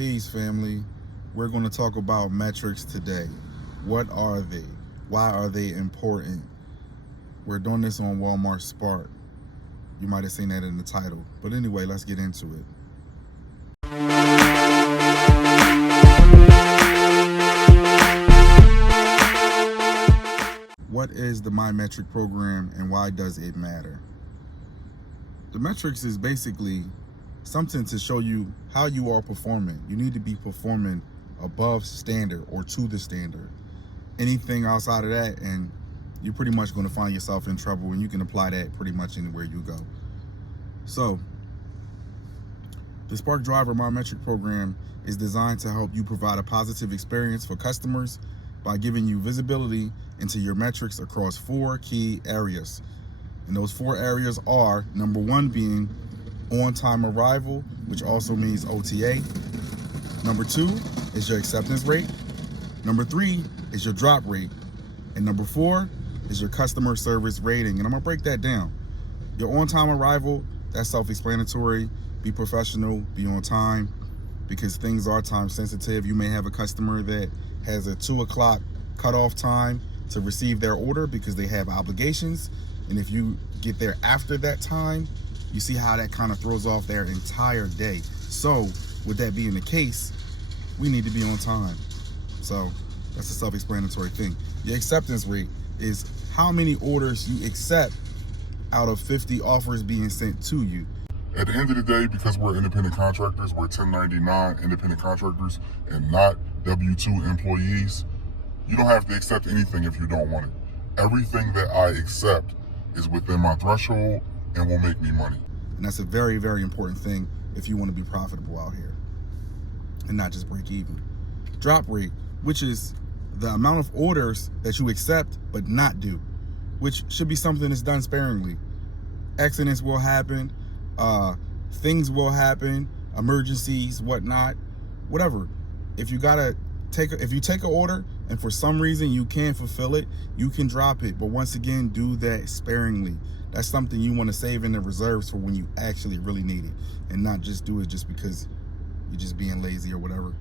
Peace, family. We're going to talk about metrics today. What are they? Why are they important? We're doing this on Walmart Spark. You might have seen that in the title. But anyway, let's get into it. What is the My Metric program and why does it matter? The metrics is basically something to show you how you are performing. You need to be performing above standard or to the standard. Anything outside of that, and you're pretty much going to find yourself in trouble, and you can apply that pretty much anywhere you go. So, the Spark Driver My Metric program is designed to help you provide a positive experience for customers by giving you visibility into your metrics across 4 key areas. And those 4 areas are, number 1 being on-time arrival, which also means OTA. Number 2 is your acceptance rate. Number 3 is your drop rate. And number 4 is your customer service rating. And I'm gonna break that down. Your on-time arrival, that's self-explanatory. Be professional, be on time, because things are time sensitive. You may have a customer that has a 2 o'clock cutoff time to receive their order because they have obligations. And if you get there after that time, you see how that kind of throws off their entire day. So with that being the case, we need to be on time. So that's a self-explanatory thing. The acceptance rate is how many orders you accept out of 50 offers being sent to you. At the end of the day, because we're independent contractors, we're 1099 independent contractors and not W-2 employees, you don't have to accept anything if you don't want it. Everything that I accept is within my threshold and will make me money. And that's a very, very important thing if you want to be profitable out here and not just break even. Drop rate, which is the amount of orders that you accept but not do, which should be something that's done sparingly. Accidents will happen, things will happen, emergencies, whatnot, whatever. If you take an order and for some reason you can't fulfill it, you can drop it. But once again, do that sparingly. That's something you want to save in the reserves for when you actually really need it, and not just do it just because you're just being lazy or whatever.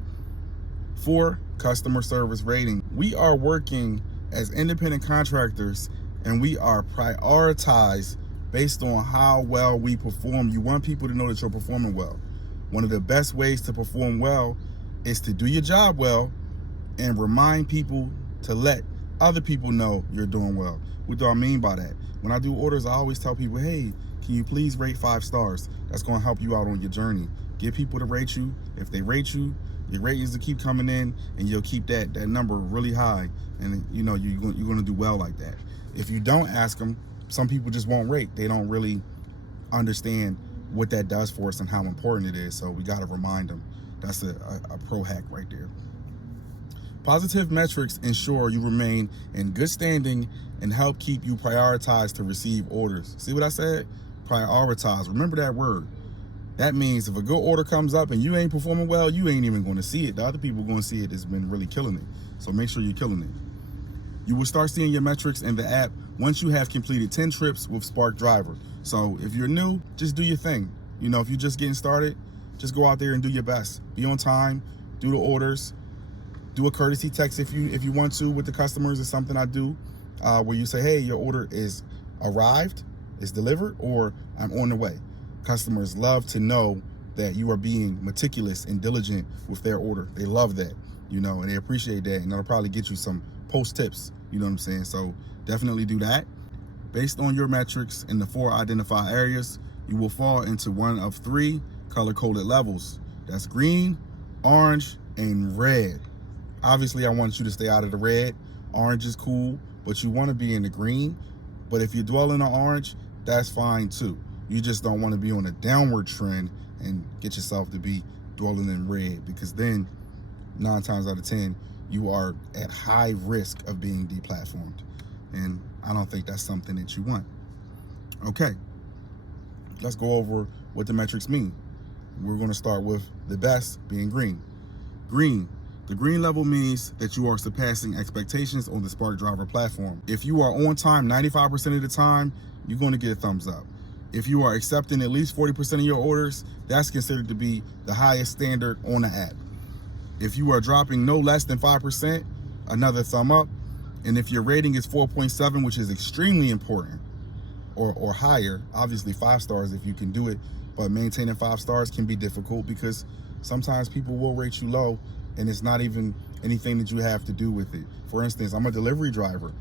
4, customer service rating. We are working as independent contractors and we are prioritized based on how well we perform. You want people to know that you're performing well. One of the best ways to perform well is to do your job well and remind people to let other people know you're doing well. What do I mean by that? When I do orders, I always tell people, hey, can you please rate 5 stars? That's going to help you out on your journey. Get people to rate you. If they rate you, your ratings will keep coming in and you'll keep that number really high. And you know, you're going to do well like that. If you don't ask them, some people just won't rate. They don't really understand what that does for us and how important it is. So we got to remind them. That's a pro hack right there. Positive metrics ensure you remain in good standing and help keep you prioritized to receive orders. See what I said? Prioritize. Remember that word. That means if a good order comes up and you ain't performing well, you ain't even going to see it. The other people going to see it that's been really killing it. So make sure you're killing it. You will start seeing your metrics in the app once you have completed 10 trips with Spark Driver. So if you're new, just do your thing. You know, if you're just getting started, just go out there and do your best. Be on time, do the orders, do a courtesy text if you want to with the customers. Is something I do where you say, hey, your order is arrived, is delivered, or I'm on the way. Customers love to know that you are being meticulous and diligent with their order. They love that, you know, and they appreciate that, and they'll probably get you some post tips, you know what I'm saying? So definitely do that. Based on your metrics in the 4 identified areas, you will fall into one of 3 color-coded levels. That's green, orange, and red. Obviously, I want you to stay out of the red. Orange is cool, but you want to be in the green. But if you dwell in the orange, that's fine too. You just don't want to be on a downward trend and get yourself to be dwelling in red, because then 9 times out of 10, you are at high risk of being deplatformed. And I don't think that's something that you want. Okay, let's go over what the metrics mean. We're going to start with the best being green. Green. The green level means that you are surpassing expectations on the Spark Driver platform. If you are on time 95% of the time, you're going to get a thumbs up. If you are accepting at least 40% of your orders, that's considered to be the highest standard on the app. If you are dropping no less than 5%, another thumb up. And if your rating is 4.7, which is extremely important, or higher, obviously 5 stars if you can do it, but maintaining 5 stars can be difficult because sometimes people will rate you low and it's not even anything that you have to do with it. For instance, I'm a delivery driver.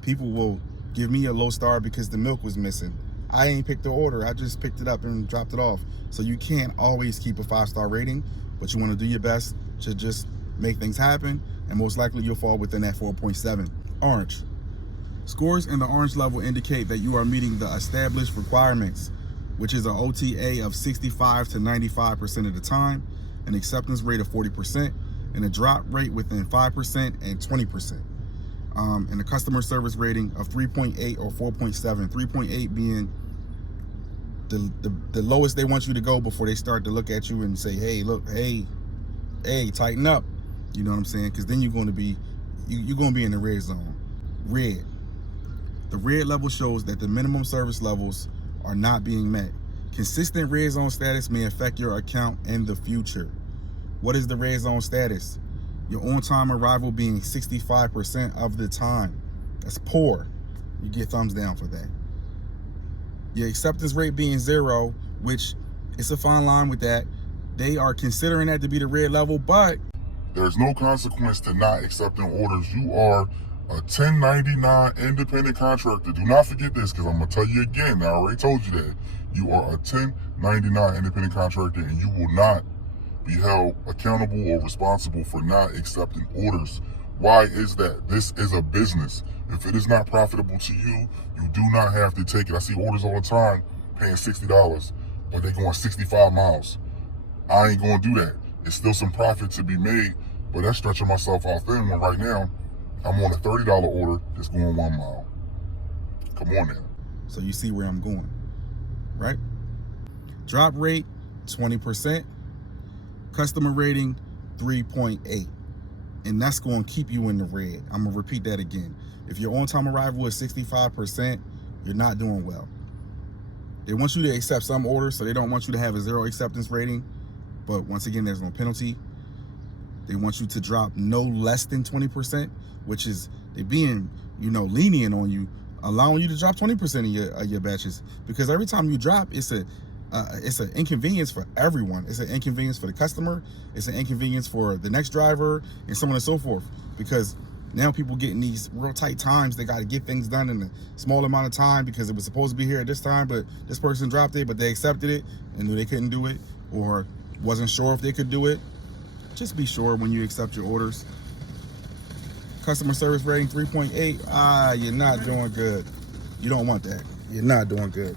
People will give me a low star because the milk was missing. I ain't picked the order, I just picked it up and dropped it off. So you can't always keep a 5-star rating, but you want to do your best to just make things happen, and most likely you'll fall within that 4.7. Orange. Scores in the orange level indicate that you are meeting the established requirements, which is an OTA of 65 to 95% of the time, an acceptance rate of 40%, and a drop rate within 5% and 20%. And a customer service rating of 3.8 or 4.7, 3.8 being the lowest they want you to go before they start to look at you and say, hey, look, hey, tighten up. You know what I'm saying? Because then you're going to be in the red zone. Red. The red level shows that the minimum service levels are not being met. Consistent red zone status may affect your account in the future. What is the red zone status? Your on-time arrival being 65% of the time. That's poor. You get thumbs down for that. Your acceptance rate being 0, which it's a fine line with that. They are considering that to be the red level, but there's no consequence to not accepting orders. You are a 1099 independent contractor. Do not forget this, because I'm going to tell you again. I already told you that. You are a 1099 independent contractor, and you will not be held accountable or responsible for not accepting orders. Why is that? This is a business. If it is not profitable to you, you do not have to take it. I see orders all the time paying $60, but they're going 65 miles. I ain't going to do that. It's still some profit to be made, but that's stretching myself out thin when right now I'm on a $30 order that's going 1 mile. Come on now. So you see where I'm going, right? Drop rate, 20%. Customer rating, 3.8. And that's going to keep you in the red. I'm going to repeat that again. If your on-time arrival is 65%, you're not doing well. They want you to accept some orders, so they don't want you to have a 0 acceptance rating. But once again, there's no penalty. They want you to drop no less than 20%, which is they being, lenient on you, allowing you to drop 20% of your batches. Because every time you drop, it's an inconvenience for everyone. It's an inconvenience for the customer. It's an inconvenience for the next driver, and so on and so forth. Because now people getting these real tight times. They got to get things done in a small amount of time because it was supposed to be here at this time, but this person dropped it, but they accepted it and knew they couldn't do it, or wasn't sure if they could do it. Just be sure when you accept your orders. Customer service rating 3.8. You're not doing good. You don't want that. You're not doing good.